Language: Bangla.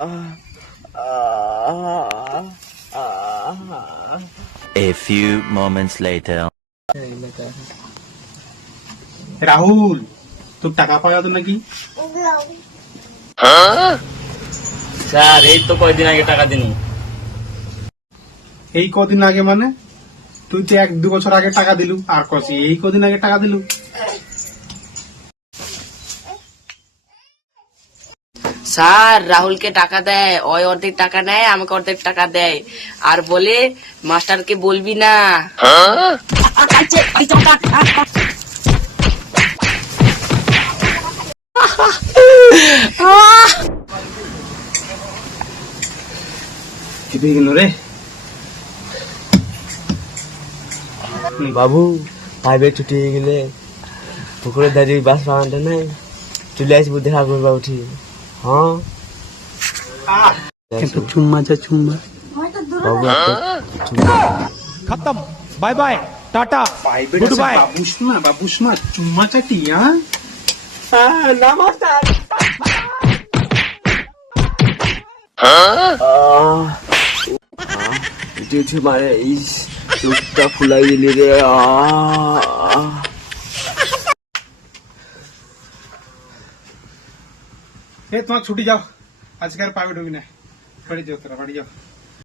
A few moments later. Rahul, তোর টাকা পাওয়া যেত নাকি? স্যার এই তো কয়দিন আগে টাকা দিনি। এই কদিন আগে মানে? তুই তো 1-2 বছর আগে টাকা দিলু, আর কছি এই কদিন আগে টাকা দিলু? স্যার রাহুলকে টাকা দেয়, ওই অর্ধেক টাকা নেয়, আমাকে অর্ধেক টাকা দেয়, আর বলে মাস্টারকে বলবি না। কেটে গেল রে। বাবু পাইবে ছুটি হয়ে গেলে পুকুরের দাঁড়িয়ে বাস বাগানটা নাই চলে আসবো দেখা করবা উঠি। হ্যাঁ কিন্তু চুম্মা যা চুম্মা। বাবু खत्म बाय बाय टाटा পাইবে गुड बाय বাবুস না চুম্মা চাটি। উঠে মারে ইস চোখটা ফুলাই দিলি রে। তোমার ছুটি যাও, আজকে আর পাবে ঢুকি না, বাড়ি যাও, তোরা বাড়ি যাও।